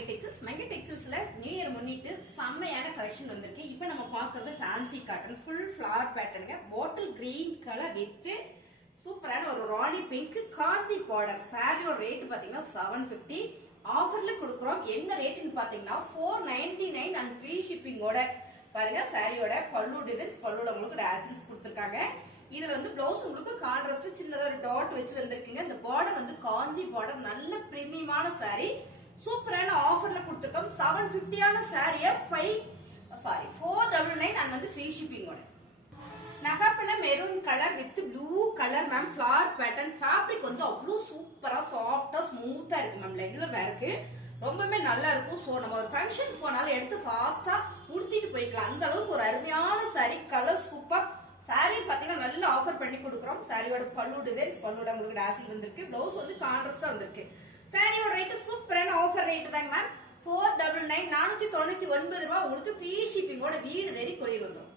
மெங்க டெக்ஸஸ் மெங்க டெக்ஸஸ்ல நியூ இயர் முன்னிட்டு செம்மையான கலெக்ஷன் வந்திருக்கு. இப்போ நம்ம பார்க்கறது ஃபேன்சி காட்டன் ஃபுல் ஃபிளவர் பேட்டர்னுங்க பாட்டில் கிரீன் கலர் வித் சூப்பரான ஒரு ராணி பிங்க் காஞ்சி பார்டர் சாரியோட ரேட் பாத்தீங்கன்னா செவன் பிப்டி ஆஃபர்ல கொடுக்குறோம். என்ன ரேட்னு பாத்தீங்கன்னா four ninety nine and free ஷிப்பிங்கோட பாருங்க சாரியோட பல்லு டிசைன்ஸ் பல்லுல உங்களுக்கு டேசில்ஸ் கொடுத்துருக்காங்க. இதுல வந்து பிளவுஸ் உங்களுக்கு கான்ட்ராஸ்ட் சின்னதா ஒரு டாட் வச்சு வந்திருக்கீங்க. இந்த பார்டர் வந்து காஞ்சி பார்டர் நல்ல பிரீமியமான சாரி சூப்பரான ஆஃபர்ல கொடுத்துருக்கோம். செவன் பிப்டியான சாரிய five sorry four double nine and வந்து ஃப்ரீ ஷிப்பிங்கோட நகாப்பழ maroon colour with blue colour ma'am floral pattern fabric வந்து அவ்வளோ சூப்பரா சாஃப்டா ஸ்மூத்தா இருக்கு மேம் லெக்ல இருக்கு. ரொம்பவே நல்லா இருக்கும். ஸோ நம்ம ஒரு ஃபங்க்ஷன் போனாலும் எடுத்து ஃபாஸ்டா உடுத்திட்டு போய்க்கலாம். அந்த அளவுக்கு ஒரு அருமையான சாரி கலர் சூப்பர் saree பார்த்தீங்கன்னா நல்ல ஆஃபர் பண்ணி கொடுக்குறோம். சாரியோட பல்லு டிசைன்ஸ் பல்லுல உங்களுக்கு டாசில் வந்திருக்கு. ப்ளவுஸ் வந்து கான்ட்ராஸ்டா வந்திருக்கு. சாரியோட ரேட் சூப்பரான ஆஃபர் ரேட் தாங்க மேம் ஃபோர் டபுள் நைன் நானூத்தி தொண்ணூத்தி ஒன்பது ரூபா உங்களுக்கு ஃப்ரீ ஷிப்பிங்கோட வீடு தேடி கொரியர் வந்துடும்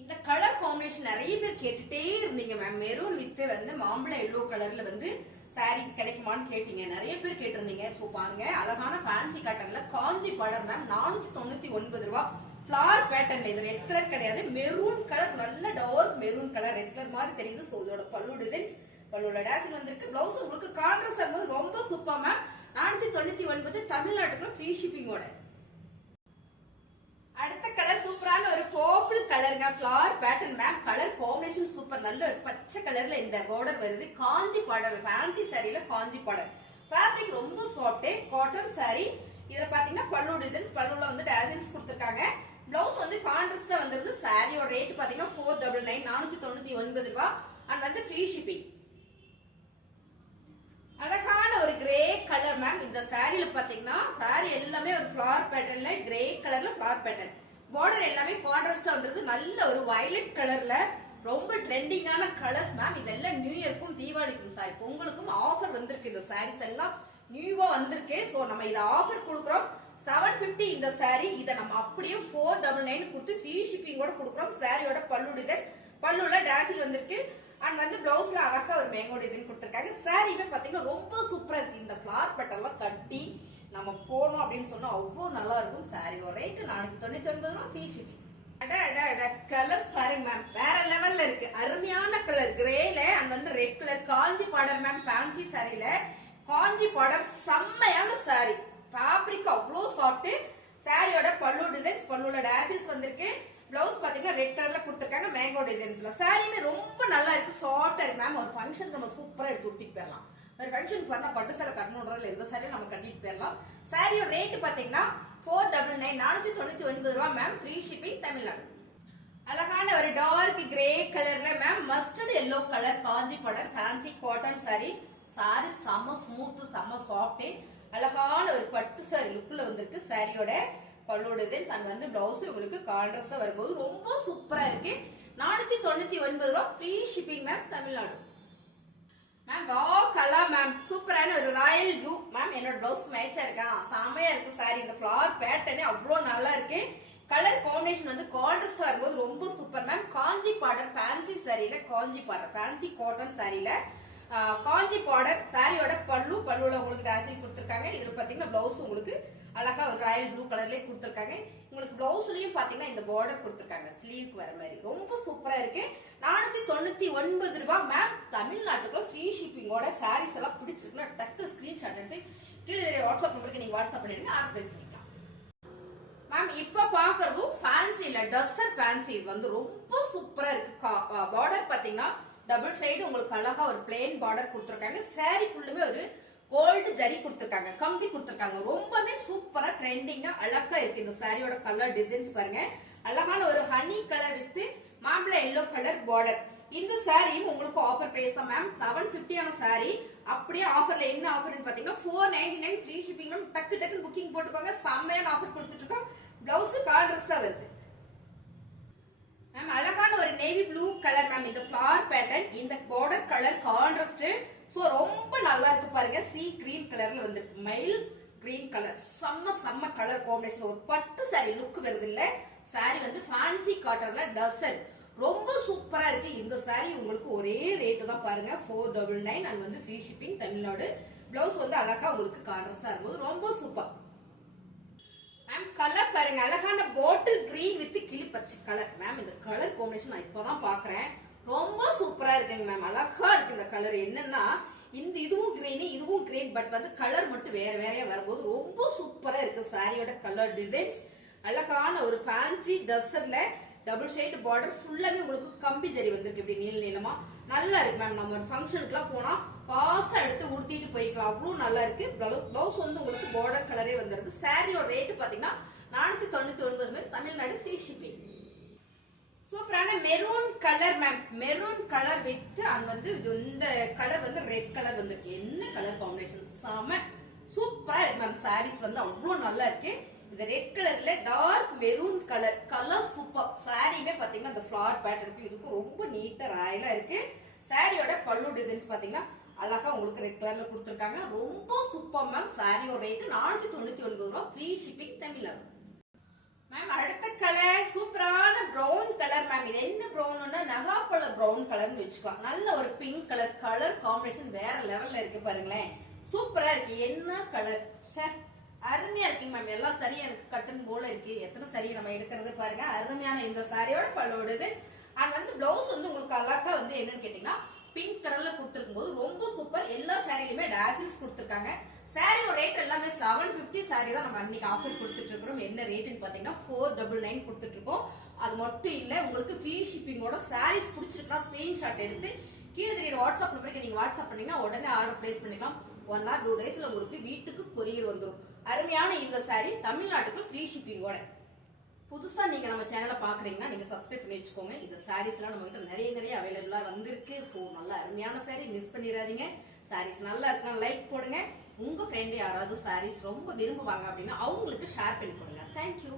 இந்த கலர் காம்பினேஷன் நிறைய பேர் கேட்டுட்டே இருந்தீங்க மேம் மெரூன் வித்து வந்து மாம்பழ எல்லோ கலர்ல வந்து சாரி கிடைக்குமான்னு கேட்டீங்க. நிறைய பேர் கேட்டிருந்தீங்க. ஸோ பாருங்க அழகான ஃபேன்சி காட்டன்ல காஞ்சி படர் மேம் நானூத்தி தொண்ணூத்தி ஒன்பது ரூபா. ஃபிளார் பேட்டர்ன்ல இது ரெட் கலர் கிடையாது. மெரூன் கலர் நல்ல dark maroon colour red colour மாதிரி தெரியுது. ஸோ இதோட பல்லு டிசைன்ஸ் பல்லுல டேசில் வந்திருக்கு பிளவுஸ் உங்களுக்கு கான்ட்ராஸ்ட் ஆகும்போது ரொம்ப சூப்பர் மேம் நானூத்தி தொண்ணூத்தி ஒன்பது தமிழ்நாட்டுக்குள்ள ஃப்ரீ ஷிப்பிங்கோட அடுத்த கலர் சூப்பரான ஒரு பர்பிள் கலருங்க flower pattern ma'am colour combination super நல்ல ஒரு பச்சை கலர்ல இந்த பார்டர் வருது. காஞ்சி பார்டர் ஃபேன்சி சாரியில காஞ்சி பார்டர் ஃபேப்ரிக் ரொம்ப சாஃப்ட் காட்டன் சாரி இதுல பாத்தீங்கன்னா பல்லு டிசைன்ஸ் பல்லுல வந்து டேசன்ஸ் கொடுத்துருக்காங்க. பிளவுஸ் வந்து கான்ட்ரஸ்டா வந்துருது. சாரியோட ரேட் பாத்தீங்கன்னா ஃபோர் டபுள் நைன் நானூத்தி தொண்ணூத்தி ஒன்பது ரூபாய் அண்ட் வந்து ஃப்ரீ ஷிப்பிங் அழகான ஒரு கிரே கலர் மேம் இந்த சாரியில பாத்தீங்கன்னா சாரி எல்லாமே ஒரு ஃபிளவர் பேட்டர்ன்ல கிரே கலர்ல ஃபிளவர் பேட்டர்ன் பார்டர் எல்லாமே கான்ட்ராஸ்டா வந்திருக்கு நல்ல ஒரு வயலட் கலர்ல ரொம்ப ட்ரெண்டிங்கான கலர்ஸ் மேம் இதெல்லாம் நியூ இயர்க்கும் தீபாவளிக்கும் சாரி பொங்கலுக்கும் ஆஃபர் வந்திருக்கு. இந்த சாரீஸ் எல்லாம் நியூவா வந்திருக்கு. சோ நம்ம இதை ஆஃபர் கொடுக்குறோம். செவன் பிப்டி இந்த சாரி இதை நம்ம அப்படியே ஃபோர் டபுள் நைன் கொடுத்து ஃப்ரீ ஷிப்பிங்கோட கொடுக்குறோம். சாரியோட பல்லு டிசைன் பல்லுல டேசில் வந்திருக்கு. அண்ட் வந்து பிளவுஸ்ல அழகா ஒரு மேங்கோ டிசைன் கொடுத்துருக்காங்க. சாரியுமே பாத்தீங்கன்னா ரொம்ப சூப்பரா இருக்கு. இந்த ஃபிளார் பட்டெல்லாம் கட்டி நம்ம போனோம் அப்படின்னு சொன்னா அவ்வளோ நல்லா இருக்கும். சாரியோட ரேட்டு நானூத்தி தொண்ணூத்தி ஒன்பது ரூபா ஃப்ரீ ஷிப்பிங் அட அட அட கலர்ஸ் பாருங்க மேம் வேற லெவல்ல இருக்கு. அருமையான கலர் கிரேல அண்ட் வந்து red colour Kanchi border ma'am fancy சாரில Kanchi border செம்மையான சாரி ஃபேப்ரிக் அவ்வளோ சாஃப்ட் சாரியோட பல்லு டிசைன்ஸ் பல்லுல டேசிஸ் வந்திருக்கு. பிளவுஸ் பாத்தீங்கன்னா ரெட் கலர்ல கொடுத்துருக்காங்க மேங்கோ டிசைன்ஸ்ல சாரியுமே ரொம்ப நல்லா இருக்கு. சாஃப்டா இருக்கு. மேம் ஒரு ஃபங்க்ஷன் நம்ம சூப்பரா எடுத்து விட்டுட்டு போயிடலாம். ஒரு ஃபங்க்ஷனுக்கு பார்த்தா பட்டு சேலை கட்டணுன்றதுல எந்த சாரியும் நம்ம கட்டிட்டு போயிடலாம். சாரியோட ரேட் பாத்தீங்கன்னா ஃபோர் டபுள் நைன் நானூத்தி தொண்ணூத்தி ஒன்பது ரூபா மேம் ஃப்ரீ ஷிப்பிங் தமிழ்நாடு. அழகான ஒரு டார்க் கிரே கலர்ல ma'am mustard yellow colour Kanchi border fancy cotton sari sari செம்ம ஸ்மூத் செம்ம சாஃப்ட் அழகான ஒரு பட்டு சாரி லுக்ல வந்திருக்கு. சாரியோட பல்லு டிசைன்ஸ் அங்க வந்து பிளவுஸ் உங்களுக்கு கான்ட்ராஸ்டா வரும்போது ரொம்ப சூப்பரா இருக்கு. நானூத்தி தொண்ணூத்தி ஒன்பது ரூபா free shipping ma'am Tamil Nadu. Ma'am வா கலா மேம் சூப்பரான ஒரு ராயல் ப்ளூ மேம் என்னோட பிளவுஸ் மேட்சா இருக்கா? செமையா இருக்கு சாரி இந்த ஃபிளவர் பேட்டர்னே அவ்வளோ நல்லா இருக்கு. கலர் காம்பினேஷன் வந்து கான்ட்ரஸ்டா இருக்கும்போது ரொம்ப super ma'am Kanchi border fancy சாரியில Kanchi border fancy cotton சாரியில காஞ்சி பார்டர் சாரியோட பல்லு பல்லுல உங்களுக்கு டாசில் கொடுத்துருக்காங்க. இதுல பாத்தீங்கன்னா பிளவுஸ் உங்களுக்கு அழகா ஒரு ராயல் ப்ளூ கலர்லயே கொடுத்துருக்காங்க. உங்களுக்கு பிளவுஸ்லயும் பாத்தீங்கன்னா இந்த பார்டர் கொடுத்துருக்காங்க. ஸ்லீவ்க்கு வர மாதிரி. ரொம்ப சூப்பரா இருக்கு. நானூத்தி தொண்ணூத்தி ஒன்பது ரூபாய். மேம் தமிழ்நாட்டுக்குள்ள ஃப்ரீ ஷிப்பிங்கோட சாரீஸ் எல்லாம் பிடிச்சிருக்குன்னா டக்கு ஸ்கிரீன்ஷாட் எடுத்து கீழே வாட்ஸ்அப் நம்பருக்கு நீங்க வாட்ஸ்அப் பண்ணிடுங்க. ஆர்டர் பண்ணிக்கலாம். மேம் இப்ப பாக்குறது ஃபேன்சில டஸ்ஸர் ஃபேன்சி வந்து ரொம்ப சூப்பரா இருக்கு. பார்டர் பாத்தீங்கன்னா டபுள் சைடு உங்களுக்கு அழகா ஒரு பிளேன் பார்டர் கொடுத்துருக்காங்க. சாரி ஃபுல்லுமே ஒரு கோல்டு ஜரி கொடுத்துருக்காங்க. கம்பி கொடுத்துருக்காங்க. ரொம்பவே சூப்பரா ட்ரெண்டிங்கா அழகா இருக்கு இந்த சாரியோட கலர் டிசைன்ஸ் பாருங்க. அழகான ஒரு ஹனி கலர் வித் மாம்பழ எல்லோ கலர் பார்டர் இந்த சாரியும் உங்களுக்கு ஆஃபர் பிரைஸ் தான் மேம் செவன் பிப்டியான சாரி அப்படியே ஆஃபர்ல என்ன ஆஃபர்னு பாத்தீங்கன்னா four ninety nine free shipping டக்கு டக்குன்னு புக்கிங் போட்டுக்கோங்க. செம்மையான ஆஃபர் கொடுத்துட்டு இருக்கோம். பிளவுஸ் கான்ட்ராஸ்டா வருது. மேம் அழகான ஒரு நேவி ப்ளூ கலர் மேம் இந்த ஃபிளார் பேட்டர்ன் இந்த பார்டர் கலர் கான்ட்ராஸ்ட் ஸோ ரொம்ப நல்லா இருக்கு பாருங்க. சி கிரீன் கலர்ல வந்து மைல் கிரீன் கலர் செம்ம செம்ம கலர் காம்பினேஷன் ஒரு பட்டு சாரி லுக் வருது இல்ல? சாரி வந்து ஃபேன்சி காட்டன்ல டசன் ரொம்ப சூப்பரா இருக்கு. இந்த சாரி உங்களுக்கு ஒரே ரேட்டு தான் பாருங்க. ஃபோர் டபுள் நைன் அண்ட் வந்து ஃப்ரீ ஷிப்பிங் தமிழ்நாடு. பிளவுஸ் வந்து அழகா உங்களுக்கு கான்ட்ராஸ்டா இருக்கும்போது ரொம்ப சூப்பர் மேம் கலர் பாருங்க. அழகான பாட்டில் கிரீன் வித் பச்சை கலர் மேம் இந்த கலர் காம்பினேஷன் நான் இப்பதான் பாக்குறேன். ரொம்ப சூப்பரா இருக்குங்க மேம் அழகா இருக்கு இந்த கலர் என்னன்னா இந்த இதுவும் கிரீன் இதுவும் கிரீன் பட் வந்து கலர் மட்டும் வேற வேறையா வரும்போது ரொம்ப சூப்பரா இருக்கு சாரியோட கலர் டிசைன்ஸ் அழகான ஒரு ஃபேன்சி டசர்ல டபுள் ஷேட் பார்டர் ஃபுல்லாவே உங்களுக்கு கம்பி ஜரி வந்திருக்கு. இப்படி நீள நீளமா. நல்லா இருக்கு மேம் நம்ம ஒரு ஃபங்க்ஷனுக்குலாம் போனா ஃபாஸ்டா எடுத்து உடுத்திட்டு போய்க்கலாம். அவ்வளவு நல்லா இருக்கு. பிளவுஸ் வந்து உங்களுக்கு பார்டர் கலரே வந்துருது. சாரியோட ரேட் பாத்தீங்கன்னா நானூற்றி தொண்ணூற்றி ஒன்பது மேம் தமிழ்நாடு ஃப்ரீ ஷிப்பிங் சூப்பரான maroon colour ma'am maroon colour with and வந்து இது இந்த கலர் வந்து ரெட் கலர் வந்திருக்கு என்ன கலர் காம்பினேஷன் செம சூப்பரா இருக்கு மேம் சாரீஸ் வந்து அவ்வளோ நல்லா இருக்கு. இந்த ரெட் கலர்ல dark maroon colour. Colour super சாரியுமே பாத்தீங்கன்னா அந்த ஃபிளவர் பேட்டர்னுக்கு இதுக்கும் ரொம்ப நீட்டா ராயலா இருக்கு. சாரியோட பல்லு டிசைன்ஸ் பாத்தீங்கன்னா அழகா உங்களுக்கு ரெட் கலர்ல கொடுத்துருக்காங்க. ரொம்ப சூப்பர் மேம் சாரியோட ரேட்டு நானூத்தி தொண்ணூத்தி ஒன்பது ரூபா. Free shipping Tamil Nadu. Ma'am அடுத்த கலர் சூப்பரான ப்ரௌன் கலர் மேம் இது என்ன பிரவுன்னா நகாப்பழ பிரவுன் கலர்னு வச்சுக்கலாம் நல்ல ஒரு பிங்க் கலர் கலர் காம்பினேஷன் வேற லெவல்ல இருக்கு பாருங்களேன். சூப்பரா இருக்கு. என்ன கலர் அருமையா இருக்கு மேம் எல்லாம் சரியா எனக்கு கட்டன் போல இருக்கு. எத்தனை சரி நம்ம எடுக்கிறது பாருங்க. அருமையான இந்த சாரியோட பல்லோட டிசைன்ஸ் அங்க வந்து பிளவுஸ் வந்து உங்களுக்கு அழகா வந்து என்னன்னு கேட்டீங்கன்னா பிங்க் கலர்ல கொடுத்துருக்கும் போது ரொம்ப சூப்பர் எல்லா சாரியிலுமே டாசில்ஸ் கொடுத்துருக்காங்க. சாரியோட ரேட் எல்லாமே செவன் ஃபிஃப்டி சாரி தான் நம்ம அன்னைக்கு ஆஃபர் கொடுத்துட்டு இருக்கிறோம் என்ன ரேட்டுன்னு பார்த்தீங்கன்னா ஃபோர் டபுள் நைன் கொடுத்துட்டு இருக்கோம் அது மட்டும் இல்லை உங்களுக்கு ஃப்ரீ ஷிப்பிங்கோட சாரீஸ் பிடிச்சிருக்குன்னா ஸ்கிரீன்ஷாட் எடுத்து கீழே தெரியுற வாட்ஸ்அப் நம்பருக்கு நீங்க வாட்ஸ்அப் பண்ணீங்கன்னா உடனே ஆர்டர் பிளேஸ் பண்ணிக்கலாம். ஒன் ஆர் டூ டேஸ்ல உங்களுக்கு வீட்டுக்கு கொரியர் வந்துடும் அருமையான இந்த சாரி தமிழ்நாட்டுக்கு ஃப்ரீ ஷிப்பிங்கோட புதுசா நீங்க நம்ம சேனலை பாக்குறீங்கன்னா நீங்க சப்ஸ்கிரைப் பண்ணி வச்சுக்கோங்க. இந்த சாரீஸ் எல்லாம் நம்ம கிட்ட நிறைய நிறைய அவைலபிளா வந்திருக்கு. ஸோ நல்லா அருமையான சாரி மிஸ் பண்ணிடாதீங்க. சாரீஸ் நல்லா இருக்கா லைக் போடுங்க. உங்க ஃப்ரெண்டு யாராவது சாரீஸ் ரொம்ப விரும்புவாங்க அப்படின்னா அவங்களுக்கு ஷேர் பண்ணி கொடுங்க. தேங்க்யூ